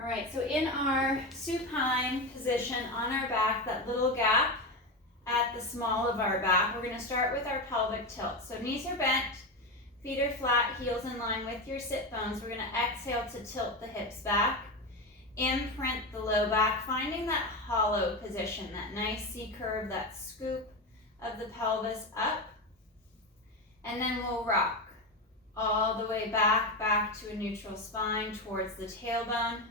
All right, so in our supine position on our back, that little gap at the small of our back, we're going to start with our pelvic tilt. So knees are bent, feet are flat, heels in line with your sit bones. We're going to exhale to tilt the hips back, imprint the low back, finding that hollow position, that nice C curve, that scoop of the pelvis up. And then we'll rock all the way back to a neutral spine towards the tailbone.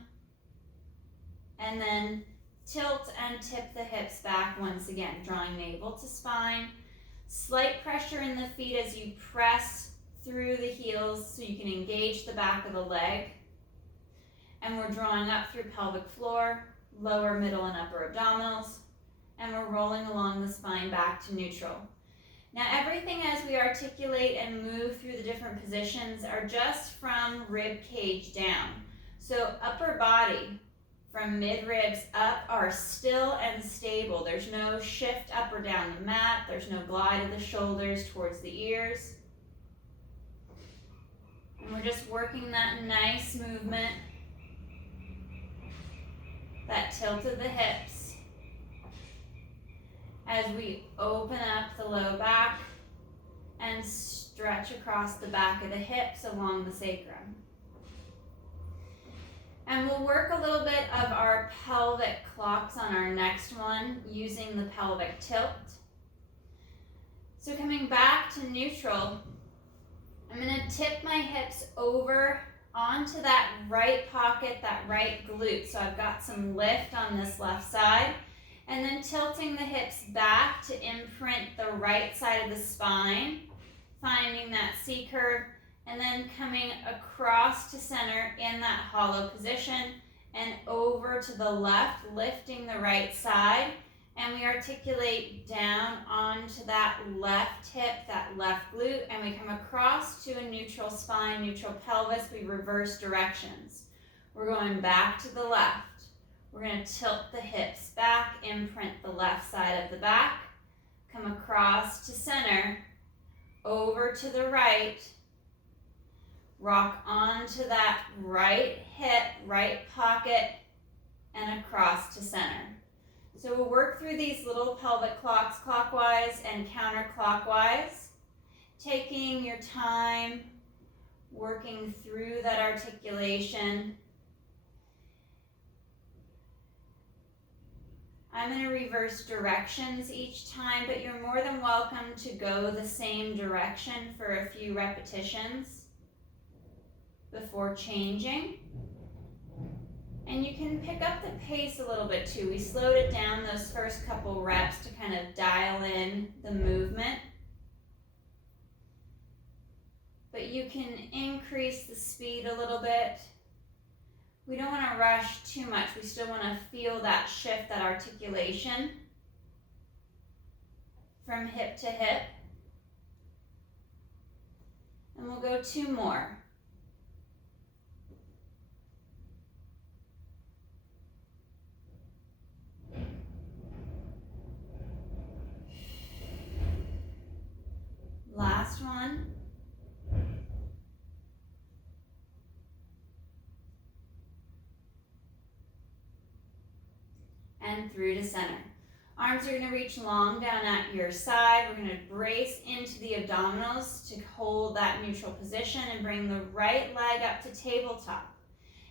And then tilt and tip the hips back once again, drawing navel to spine. Slight pressure in the feet as you press through the heels so you can engage the back of the leg. And we're drawing up through pelvic floor, lower, middle, and upper abdominals. And we're rolling along the spine back to neutral. Now everything as we articulate and move through the different positions are just from rib cage down. So upper body from mid-ribs up are still and stable. There's no shift up or down the mat. There's no glide of the shoulders towards the ears. And we're just working that nice movement, that tilt of the hips as we open up the low back and stretch across the back of the hips along the sacrum. And we'll work a little bit of our pelvic clocks on our next one using the pelvic tilt. So coming back to neutral, I'm going to tip my hips over onto that right pocket, that right glute. So I've got some lift on this left side. And then tilting the hips back to imprint the right side of the spine, finding that C curve, and then coming across to center in that hollow position and over to the left, lifting the right side. And we articulate down onto that left hip, that left glute, and we come across to a neutral spine, neutral pelvis. We reverse directions. We're going back to the left. We're going to tilt the hips back, imprint the left side of the back, come across to center, over to the right, rock onto that right hip, right pocket, and across to center. So we'll work through these little pelvic clocks clockwise and counterclockwise, taking your time, working through that articulation. I'm going to reverse directions each time, but you're more than welcome to go the same direction for a few repetitions before changing. And you can pick up the pace a little bit too. We slowed it down those first couple reps to kind of dial in the movement. But you can increase the speed a little bit. We don't want to rush too much. We still want to feel that shift, that articulation from hip to hip. And we'll go 2 more. Last one. And through to center. Arms are going to reach long down at your side. We're going to brace into the abdominals to hold that neutral position and bring the right leg up to tabletop.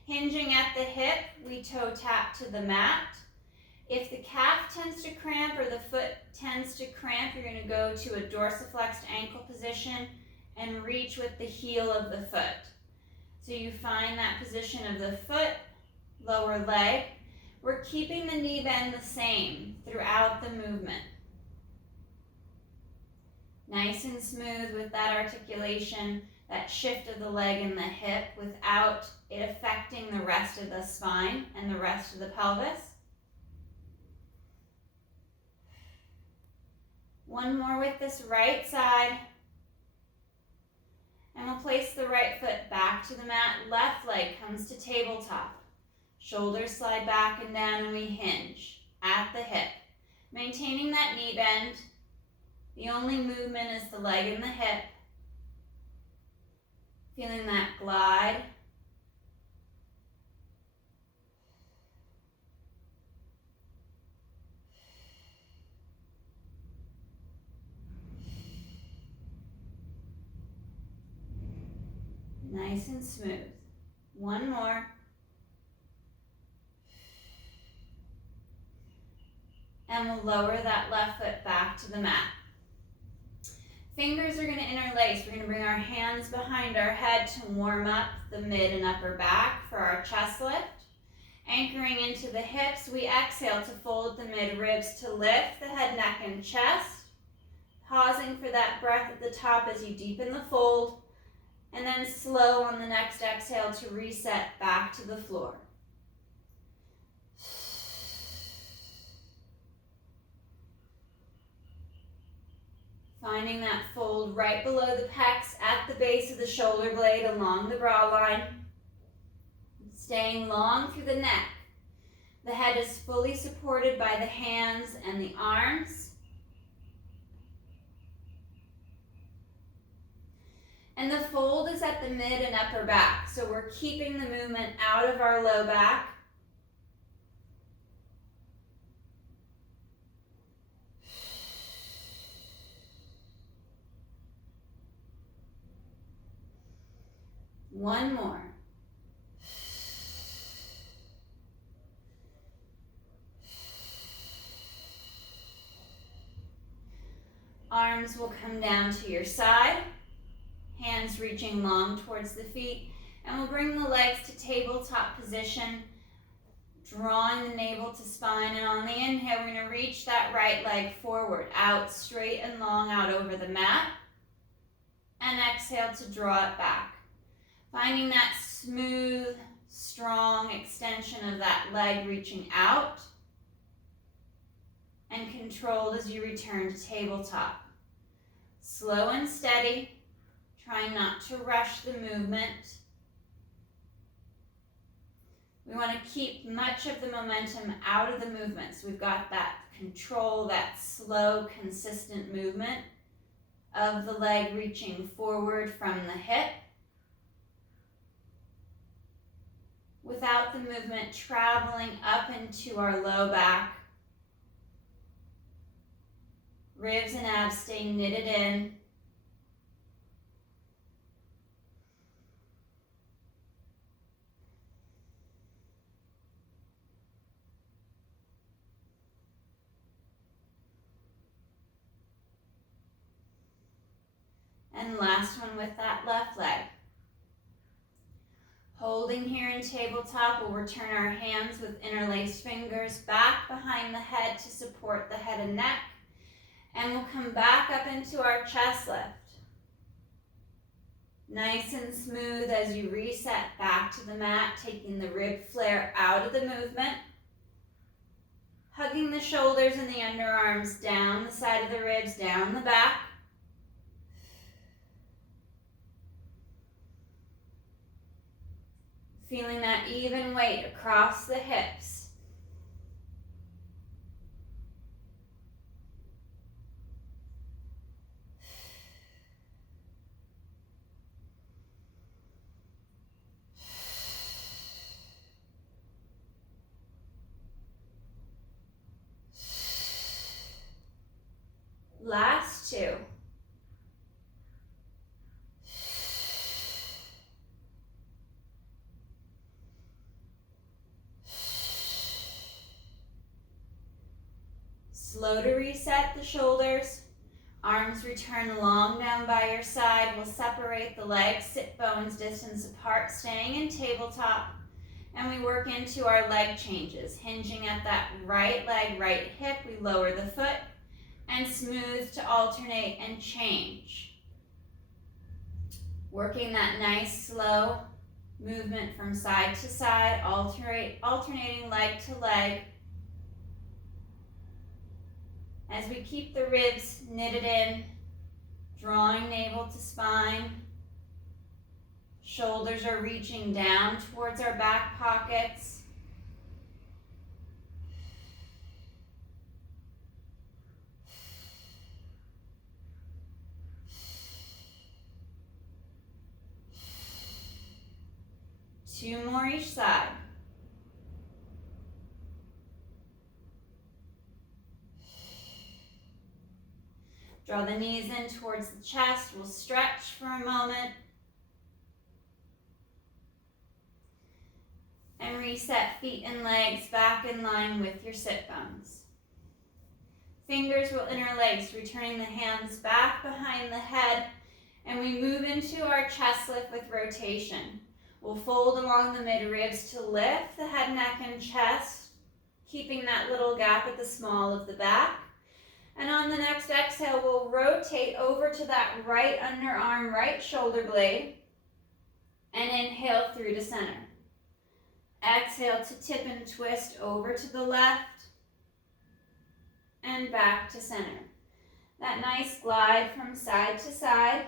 Hinging at the hip, we toe tap to the mat. If the calf tends to cramp or the foot tends to cramp, you're going to go to a dorsiflexed ankle position and reach with the heel of the foot. So you find that position of the foot, lower leg. We're keeping the knee bend the same throughout the movement. Nice and smooth with that articulation, that shift of the leg and the hip without it affecting the rest of the spine and the rest of the pelvis. One more with this right side. And we'll place the right foot back to the mat. Left leg comes to tabletop. Shoulders slide back and down and we hinge at the hip. Maintaining that knee bend. The only movement is the leg and the hip. Feeling that glide. Nice and smooth. One more. And we'll lower that left foot back to the mat. Fingers are going to interlace. We're going to bring our hands behind our head to warm up the mid and upper back for our chest lift. Anchoring into the hips, we exhale to fold the mid ribs to lift the head, neck, and chest. Pausing for that breath at the top as you deepen the fold. And then slow on the next exhale to reset back to the floor. Finding that fold right below the pecs at the base of the shoulder blade along the brow line. Staying long through the neck. The head is fully supported by the hands and the arms. And the fold is at the mid and upper back. So we're keeping the movement out of our low back. One more. Arms will come down to your side. Hands reaching long towards the feet. And we'll bring the legs to tabletop position, drawing the navel to spine. And on the inhale, we're going to reach that right leg forward, out, straight and long, out over the mat. And exhale to draw it back. Finding that smooth, strong extension of that leg reaching out. And controlled as you return to tabletop. Slow and steady. Trying not to rush the movement. We want to keep much of the momentum out of the movement. So we've got that control, that slow, consistent movement of the leg reaching forward from the hip. Without the movement traveling up into our low back. Ribs and abs stay knitted in. And last one with that left leg. Holding here in tabletop, we'll return our hands with interlaced fingers back behind the head to support the head and neck. And we'll come back up into our chest lift. Nice and smooth as you reset back to the mat, taking the rib flare out of the movement. Hugging the shoulders and the underarms down the side of the ribs, down the back. Feeling that even weight across the hips. Last two. Slow to reset the shoulders. Arms return long down by your side. We'll separate the legs, sit bones distance apart, staying in tabletop. And we work into our leg changes. Hinging at that right leg, right hip, we lower the foot and smooth to alternate and change. Working that nice slow movement from side to side, alternating leg to leg. As we keep the ribs knitted in, drawing navel to spine. Shoulders are reaching down towards our back pockets. Two more each side. Draw the knees in towards the chest. We'll stretch for a moment. reset feet and legs back in line with your sit bones. Fingers will interlace, returning the hands back behind the head, and we move into our chest lift with rotation. We'll fold along the mid-ribs to lift the head, neck, and chest, keeping that little gap at the small of the back. And on the next exhale, we'll rotate over to that right underarm, right shoulder blade, and inhale through to center. Exhale to tip and twist over to the left, and back to center. That nice glide from side to side.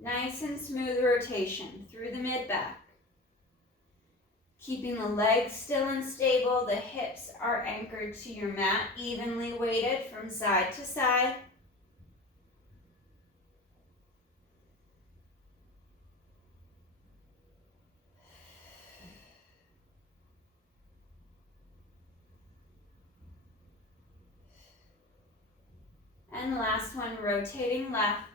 Nice and smooth rotation through the mid-back. Keeping the legs still and stable, the hips are anchored to your mat, evenly weighted from side to side. And last one, rotating left.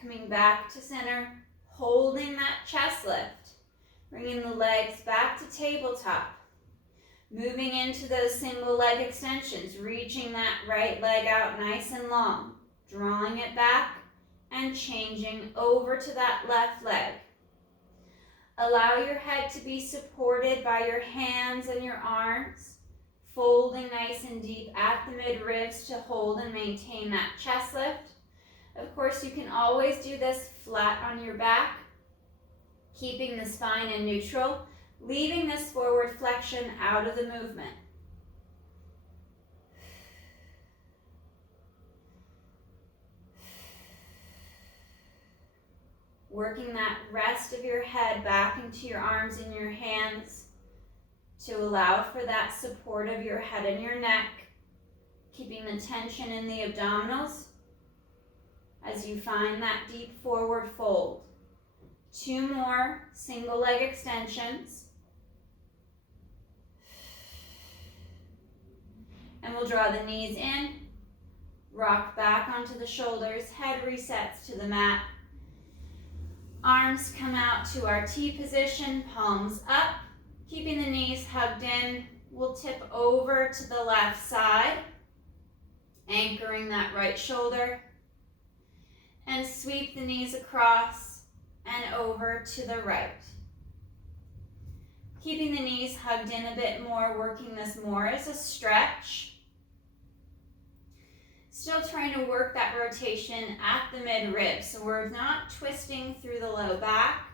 Coming back to center, holding that chest lift. Bringing the legs back to tabletop. Moving into those single leg extensions, reaching that right leg out nice and long. Drawing it back and changing over to that left leg. Allow your head to be supported by your hands and your arms. Folding nice and deep at the mid-ribs to hold and maintain that chest lift. Of course, you can always do this flat on your back, keeping the spine in neutral, leaving this forward flexion out of the movement. Working that rest of your head back into your arms and your hands to allow for that support of your head and your neck, keeping the tension in the abdominals as you find that deep forward fold. 2 more single leg extensions. And we'll draw the knees in, rock back onto the shoulders, head resets to the mat. Arms come out to our T position, palms up, keeping the knees hugged in. We'll tip over to the left side, anchoring that right shoulder, and sweep the knees across and over to the right. Keeping the knees hugged in a bit more, working this more as a stretch. Still trying to work that rotation at the mid-rib, so we're not twisting through the low back.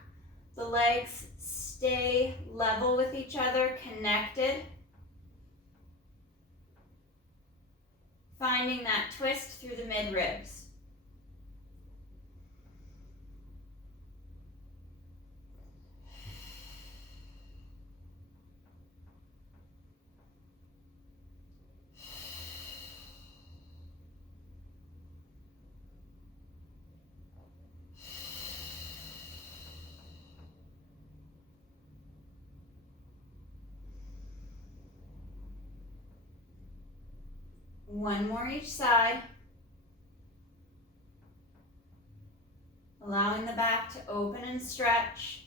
The legs stay level with each other, connected. Finding that twist through the mid-ribs. One more each side. Allowing the back to open and stretch.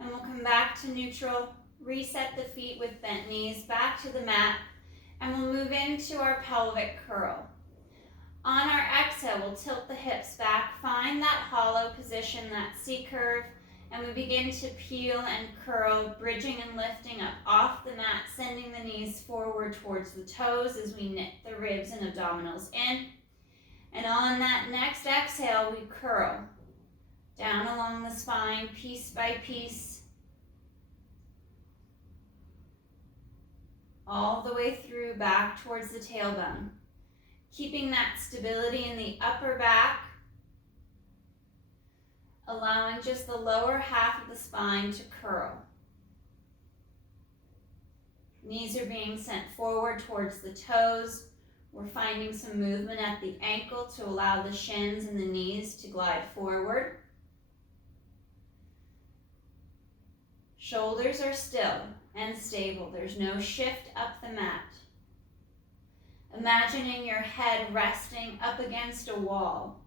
And we'll come back to neutral, reset the feet with bent knees back to the mat, and we'll move into our pelvic curl. On our exhale, we'll tilt the hips back, find that hollow position, that C curve, and we begin to peel and curl, bridging and lifting up off the mat, sending the knees forward towards the toes as we knit the ribs and abdominals in. And on that next exhale, we curl down along the spine, piece by piece, all the way through back towards the tailbone. Keeping that stability in the upper back, allowing just the lower half of the spine to curl. Knees are being sent forward towards the toes. We're finding some movement at the ankle to allow the shins and the knees to glide forward. Shoulders are still and stable. There's no shift up the mat. Imagining your head resting up against a wall.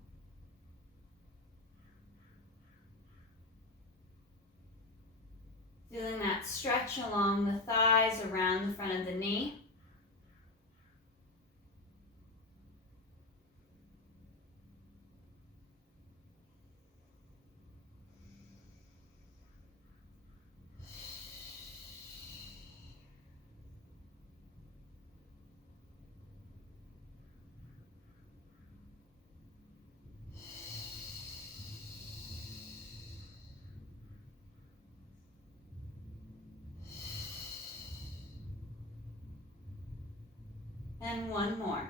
Feeling that stretch along the thighs, around the front of the knee. And one more.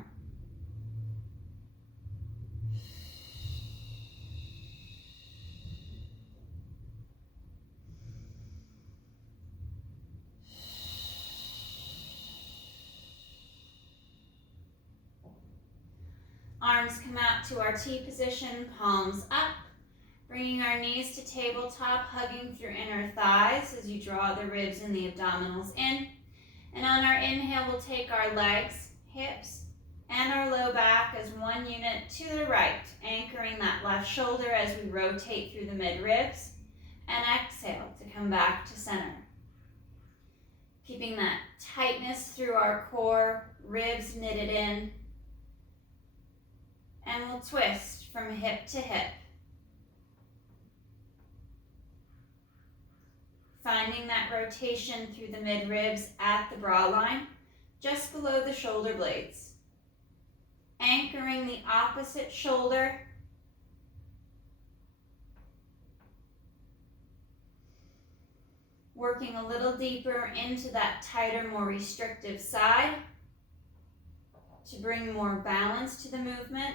Arms come out to our T position, palms up, bringing our knees to tabletop, hugging through inner thighs as you draw the ribs and the abdominals in. And on our inhale, we'll take our legs, hips, and our low back as one unit to the right, anchoring that left shoulder as we rotate through the mid-ribs, and exhale to come back to center. Keeping that tightness through our core, ribs knitted in, and we'll twist from hip to hip. Finding that rotation through the mid-ribs at the bra line, just below the shoulder blades. Anchoring the opposite shoulder. Working a little deeper into that tighter, more restrictive side to bring more balance to the movement.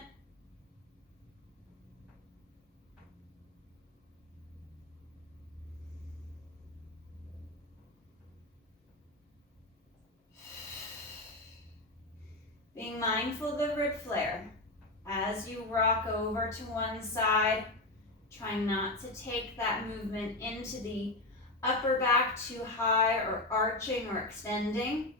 Being mindful of the rib flare as you rock over to one side, trying not to take that movement into the upper back too high or arching or extending.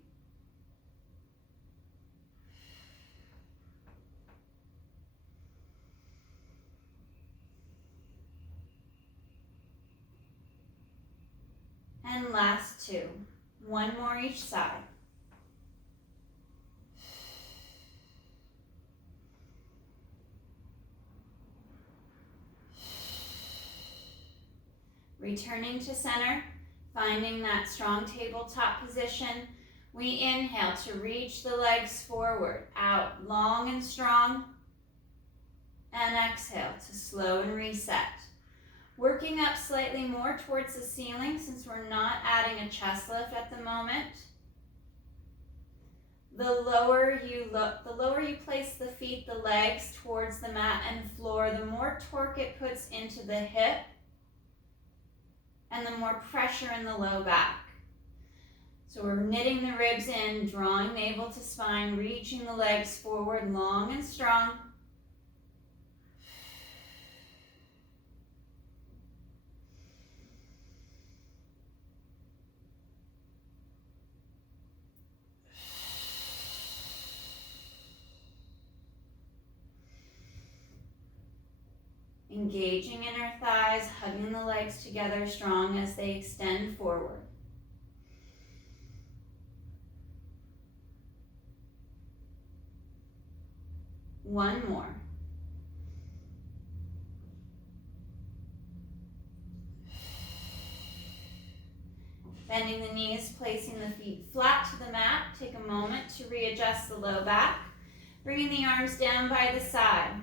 And last two, one more each side. Returning to center, finding that strong tabletop position. We inhale to reach the legs forward, out long and strong, and exhale to slow and reset. Working up slightly more towards the ceiling since we're not adding a chest lift at the moment. The lower you place the feet, the legs towards the mat and floor, the more torque it puts into the hip and the more pressure in the low back. So we're knitting the ribs in, drawing navel to spine, reaching the legs forward long and strong. Engaging inner thighs, hugging the legs together strong as they extend forward. One more. Bending the knees, placing the feet flat to the mat. Take a moment to readjust the low back. Bringing the arms down by the side.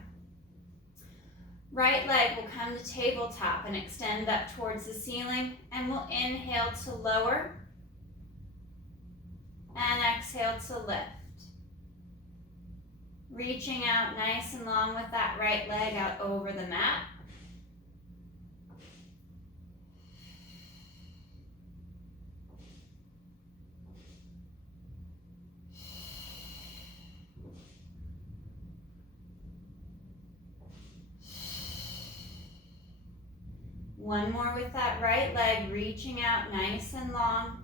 Right leg will come to tabletop and extend up towards the ceiling, and we'll inhale to lower and exhale to lift. Reaching out nice and long with that right leg out over the mat. One more with that right leg, reaching out nice and long.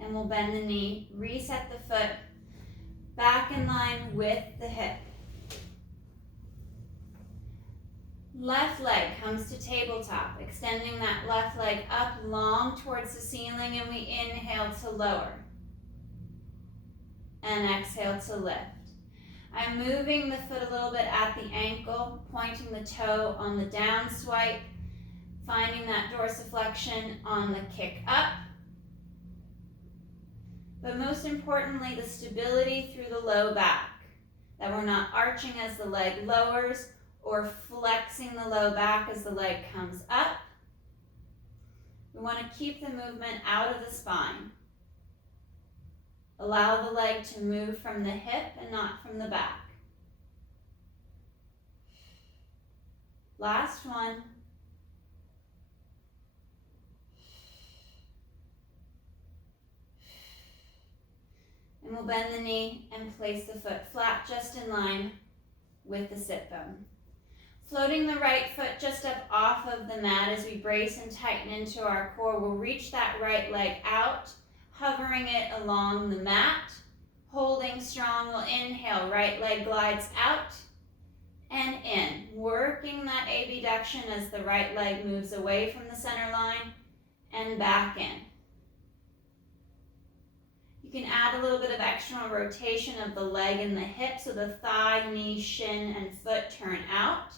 And we'll bend the knee, reset the foot, back in line with the hip. Left leg comes to tabletop, extending that left leg up long towards the ceiling, and we inhale to lower. And exhale to lift. I'm moving the foot a little bit at the ankle, pointing the toe on the down swipe, finding that dorsiflexion on the kick up. But most importantly, the stability through the low back, that we're not arching as the leg lowers or flexing the low back as the leg comes up. We want to keep the movement out of the spine. Allow the leg to move from the hip and not from the back. Last one. And we'll bend the knee and place the foot flat just in line with the sit bone. Floating the right foot just up off of the mat as we brace and tighten into our core. We'll reach that right leg out, hovering it along the mat. Holding strong, we'll inhale, right leg glides out and in. Working that abduction as the right leg moves away from the center line and back in. You can add a little bit of external rotation of the leg and the hip so the thigh, knee, shin, and foot turn out.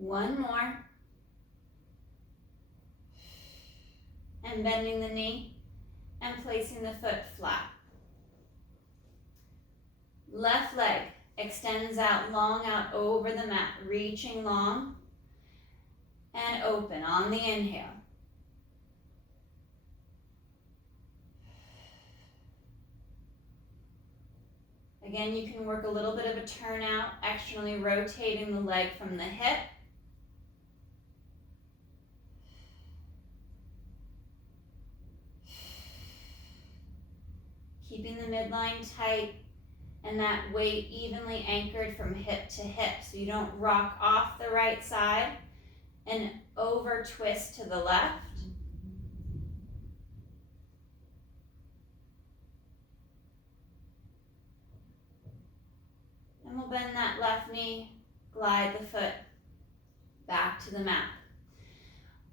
One more. And bending the knee and placing the foot flat. Left leg extends out long out over the mat, reaching long and open on the inhale. Again, you can work a little bit of a turnout, externally rotating the leg from the hip. Keeping the midline tight and that weight evenly anchored from hip to hip so you don't rock off the right side and over twist to the left. And we'll bend that left knee, glide the foot back to the mat.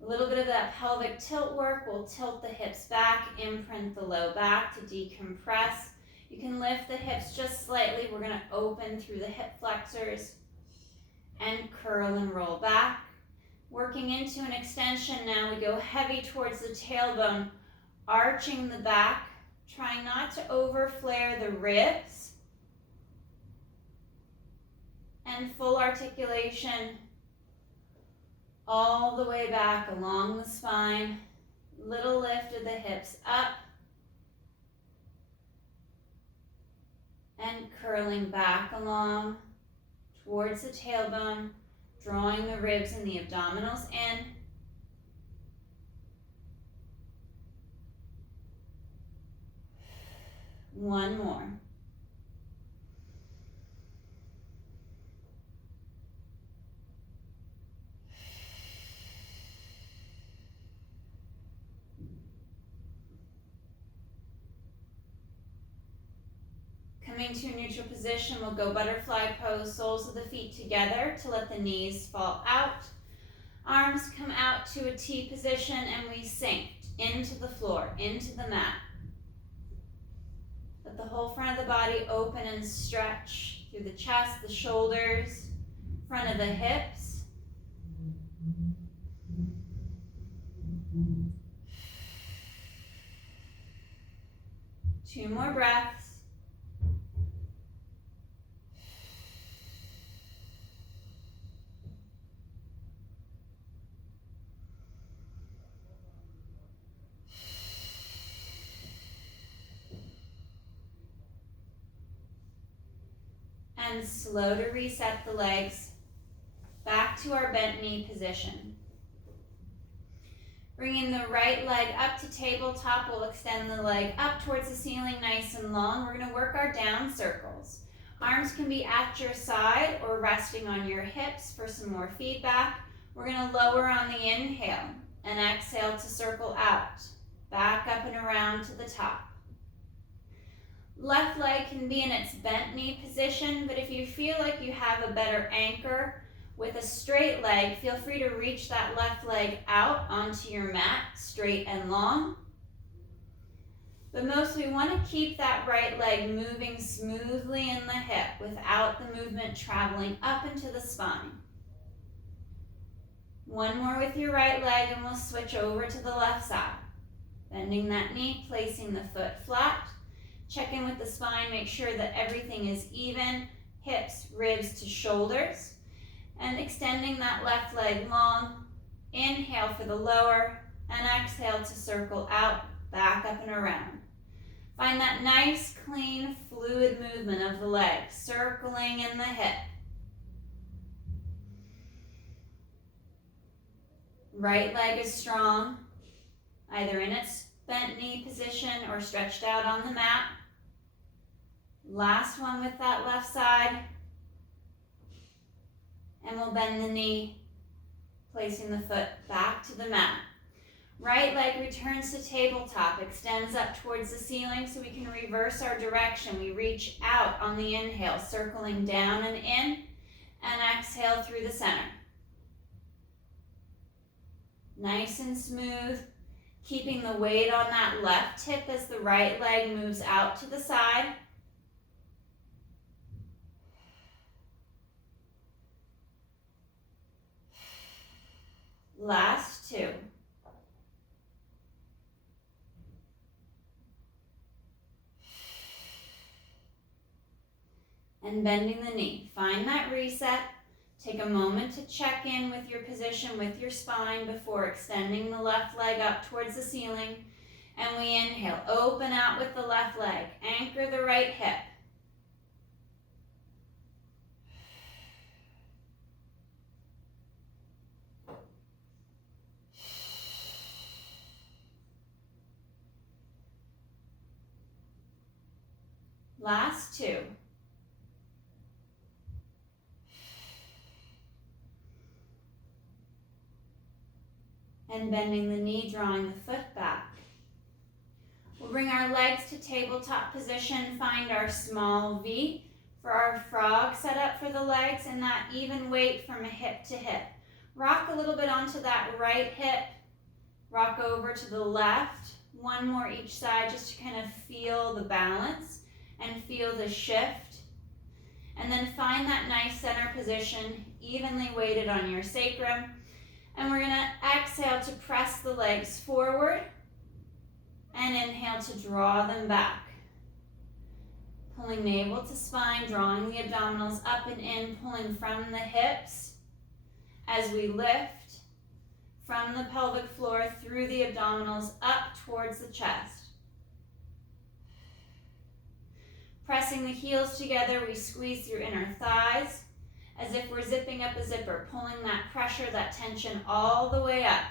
A little bit of that pelvic tilt work. We'll tilt the hips back, imprint the low back to decompress. You can lift the hips just slightly. We're going to open through the hip flexors and curl and roll back. Working into an extension now, we go heavy towards the tailbone, arching the back, trying not to overflare the ribs. And full articulation all the way back along the spine. Little lift of the hips up. And curling back along towards the tailbone, drawing the ribs and the abdominals in. One more. Coming to a neutral position, we'll go butterfly pose, soles of the feet together to let the knees fall out. Arms come out to a T position and we sink into the floor, into the mat. Let the whole front of the body open and stretch through the chest, the shoulders, front of the hips. Two more breaths. And and slow to reset the legs back to our bent knee position. Bringing the right leg up to tabletop, we'll extend the leg up towards the ceiling nice and long. We're going to work our down circles. Arms can be at your side or resting on your hips for some more feedback. We're going to lower on the inhale and exhale to circle out, back up and around to the top. Left leg can be in its bent knee position, but if you feel like you have a better anchor with a straight leg, feel free to reach that left leg out onto your mat, straight and long. But mostly we want to keep that right leg moving smoothly in the hip without the movement traveling up into the spine. One more with your right leg and we'll switch over to the left side. Bending that knee, placing the foot flat. Check in with the spine, make sure that everything is even, hips, ribs to shoulders. And extending that left leg long. Inhale for the lower and exhale to circle out, back up and around. Find that nice, clean, fluid movement of the leg, circling in the hip. Right leg is strong, either in its bent knee position or stretched out on the mat. Last one with that left side. And we'll bend the knee, placing the foot back to the mat. Right leg returns to tabletop, extends up towards the ceiling so we can reverse our direction. We reach out on the inhale, circling down and in, and exhale through the center. Nice and smooth, keeping the weight on that left hip as the right leg moves out to the side. Last two. And bending the knee. Find that reset. Take a moment to check in with your position with your spine before extending the left leg up towards the ceiling. And we inhale, open out with the left leg. Anchor the right hip. Last two. And bending the knee, drawing the foot back. We'll bring our legs to tabletop position, find our small V for our frog set up for the legs and that even weight from hip to hip. Rock a little bit onto that right hip, rock over to the left, one more each side just to kind of feel the balance and feel the shift. And then find that nice center position, evenly weighted on your sacrum. And we're going to exhale to press the legs forward and inhale to draw them back. Pulling navel to spine, drawing the abdominals up and in, pulling from the hips as we lift from the pelvic floor through the abdominals up towards the chest. Pressing the heels together, we squeeze through inner thighs as if we're zipping up a zipper, pulling that pressure, that tension all the way up.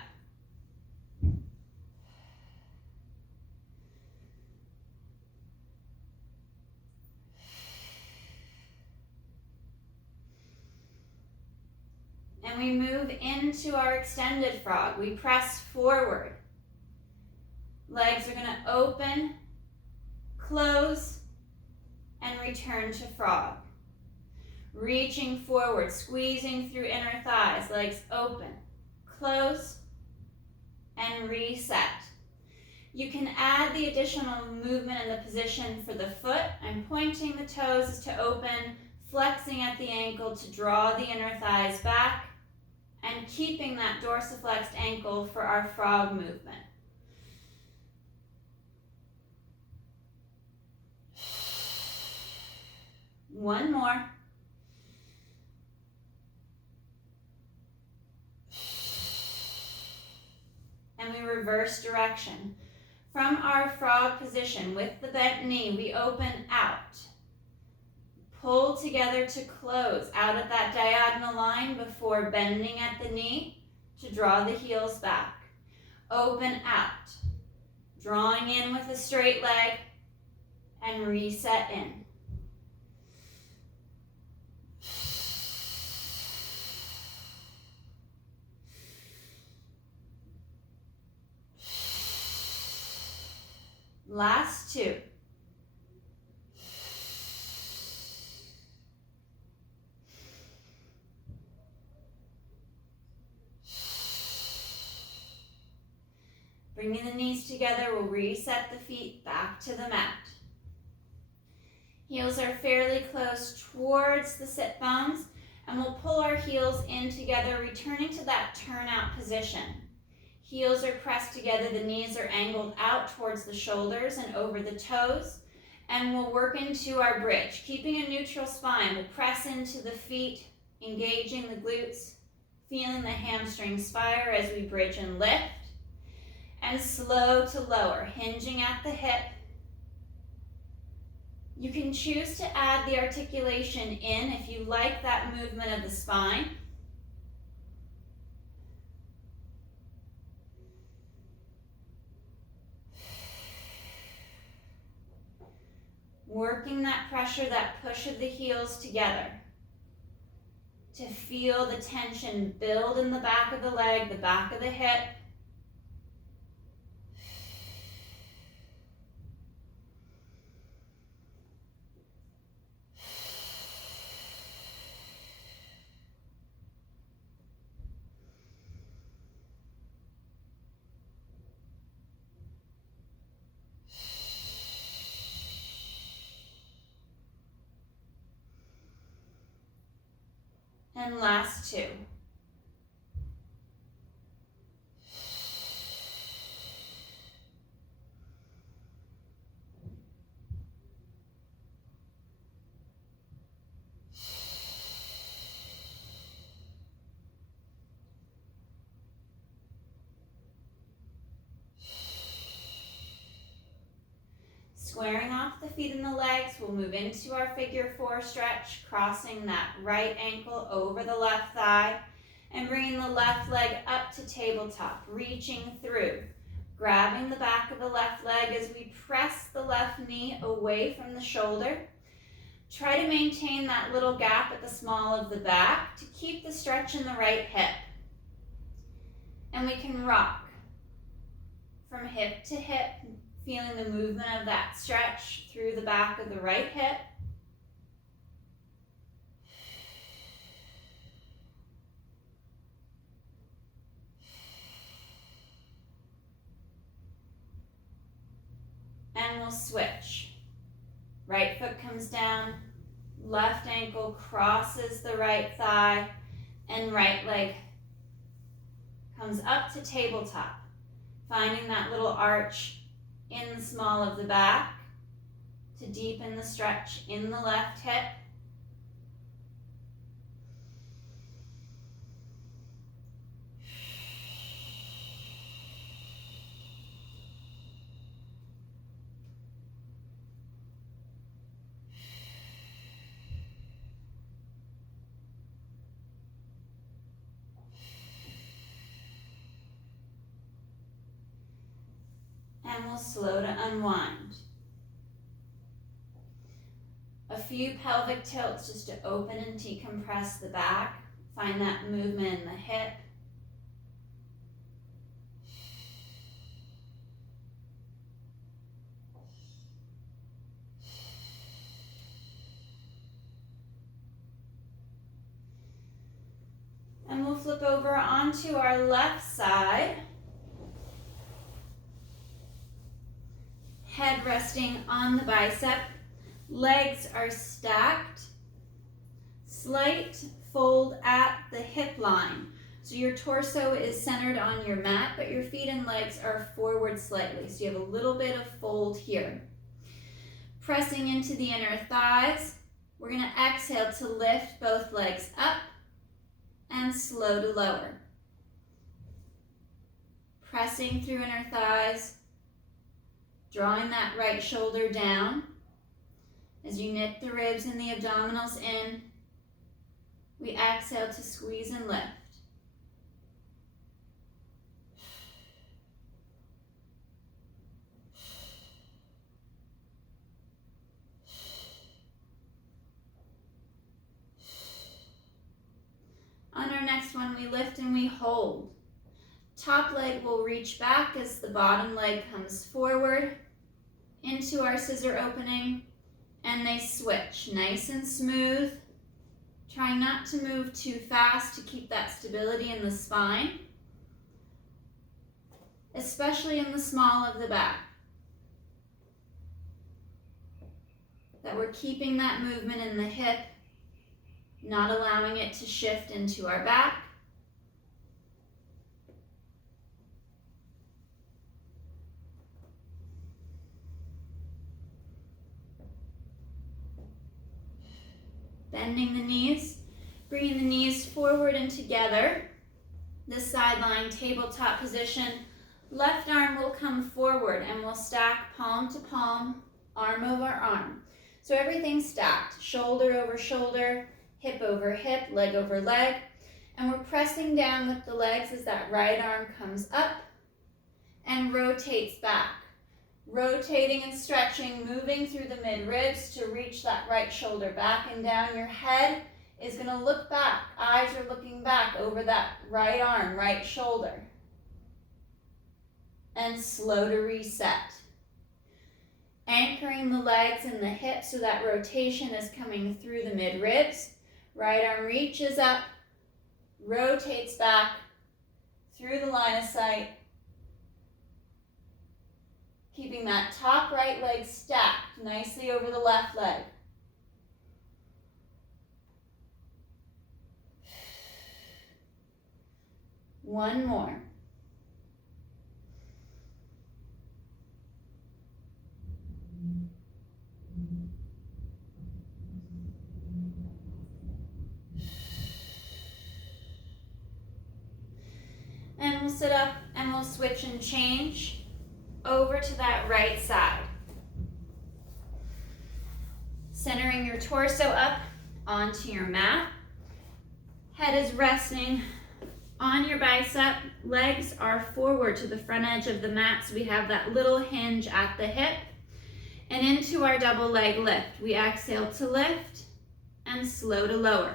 And we move into our extended frog. We press forward. Legs are going to open, close, and return to frog. Reaching forward, squeezing through inner thighs, legs open, close, and reset. You can add the additional movement in the position for the foot. I'm pointing the toes to open, flexing at the ankle to draw the inner thighs back, and keeping that dorsiflexed ankle for our frog movement. One more. And we reverse direction. From our frog position with the bent knee, we open out. Pull together to close out at that diagonal line before bending at the knee to draw the heels back. Open out, drawing in with a straight leg and reset in. Last two. Bringing the knees together, we'll reset the feet back to the mat. Heels are fairly close towards the sit bones, and we'll pull our heels in together, returning to that turnout position. Heels are pressed together, the knees are angled out towards the shoulders and over the toes, and we'll work into our bridge. Keeping a neutral spine, we'll press into the feet, engaging the glutes, feeling the hamstrings fire as we bridge and lift, and slow to lower, hinging at the hip. You can choose to add the articulation in if you like that movement of the spine. Working that pressure, that push of the heels together to feel the tension build in the back of the leg, the back of the hip. And last two. Squaring off the feet and the legs, we'll move into our figure four stretch, crossing that right ankle over the left thigh and bringing the left leg up to tabletop, reaching through, grabbing the back of the left leg as we press the left knee away from the shoulder. Try to maintain that little gap at the small of the back to keep the stretch in the right hip. And we can rock from hip to hip, feeling the movement of that stretch through the back of the right hip. And we'll switch. Right foot comes down, left ankle crosses the right thigh, and right leg comes up to tabletop, finding that little arch in the small of the back to deepen the stretch in the left hip. And we'll slow to unwind. A few pelvic tilts just to open and decompress the back. Find that movement in the hip. And we'll flip over onto our left side. Head resting on the bicep, legs are stacked, slight fold at the hip line. So your torso is centered on your mat, but your feet and legs are forward slightly. So you have a little bit of fold here. Pressing into the inner thighs, we're gonna exhale to lift both legs up and slow to lower. Pressing through inner thighs, drawing that right shoulder down, As you knit the ribs and the abdominals in, we exhale to squeeze and lift. On our next one, we lift and we hold. Top leg will reach back as the bottom leg comes forward into our scissor opening, and they switch nice and smooth. Trying not to move too fast to keep that stability in the spine, especially in the small of the back. That we're keeping that movement in the hip, not allowing it to shift into our back. Bending the knees, bringing the knees forward and together. This side lying tabletop position. Left arm will come forward and we'll stack palm to palm, arm over arm. So everything's stacked, shoulder over shoulder, hip over hip, leg over leg. And we're pressing down with the legs as that right arm comes up and rotates back. Rotating and stretching, moving through the mid-ribs to reach that right shoulder back and down. Your head is going to look back. Eyes are looking back over that right arm, right shoulder. And slow to reset. Anchoring the legs and the hips so that rotation is coming through the mid-ribs. Right arm reaches up, rotates back through the line of sight. Keeping that top right leg stacked nicely over the left leg. One more. And we'll sit up and we'll switch and change over to that right side. Centering your torso up onto your mat. Head is resting on your bicep. Legs are forward to the front edge of the mat, so we have that little hinge at the hip. And into our double leg lift. We exhale to lift and slow to lower.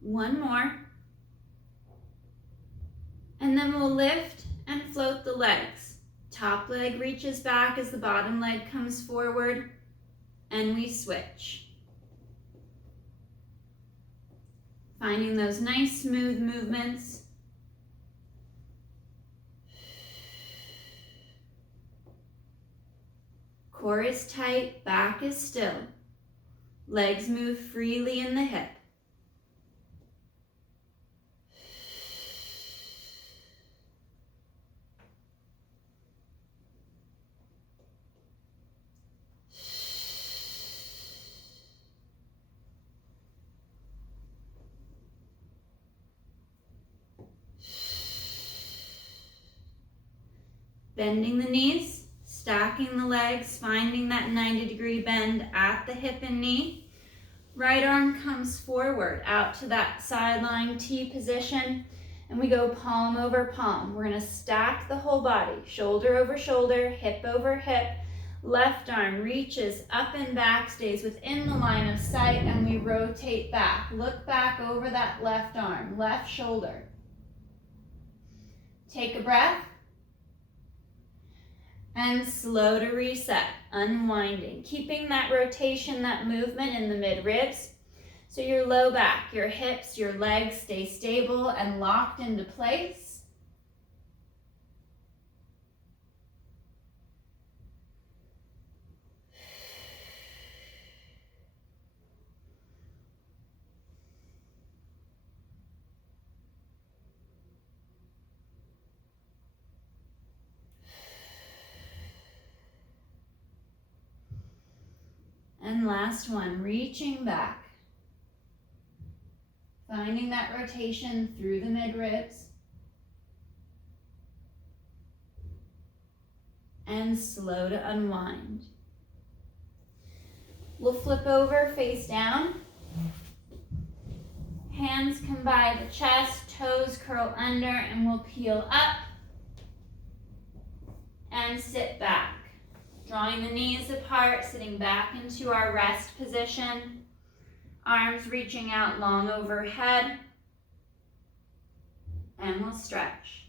One more. And then we'll lift and float the legs. Top leg reaches back as the bottom leg comes forward, and we switch. Finding those nice smooth movements. Core is tight, back is still. Legs move freely in the hip. Bending the knees, stacking the legs, finding that 90-degree bend at the hip and knee. Right arm comes forward out to that sideline T position, and we go palm over palm. We're going to stack the whole body, shoulder over shoulder, hip over hip. Left arm reaches up and back, stays within the line of sight, and we rotate back. Look back over that left arm, left shoulder. Take a breath. And slow to reset, unwinding, keeping that rotation, that movement in the mid-ribs. So your low back, your hips, your legs stay stable and locked into place. And last one, reaching back. Finding that rotation through the midribs. And slow to unwind. We'll flip over face down. Hands come by the chest, toes curl under, and we'll peel up and sit back. Drawing the knees apart, sitting back into our rest position. Arms reaching out long overhead. And we'll stretch.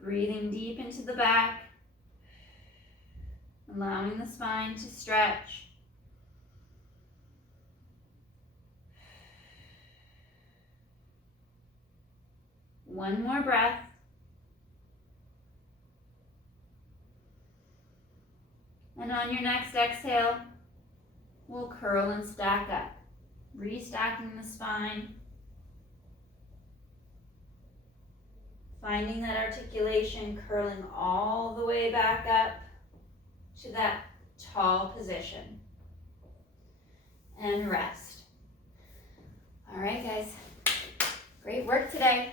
Breathing deep into the back, allowing the spine to stretch. One more breath. And on your next exhale, we'll curl and stack up, restacking the spine. Finding that articulation, curling all the way back up to that tall position. And rest. All right, guys. Great work today.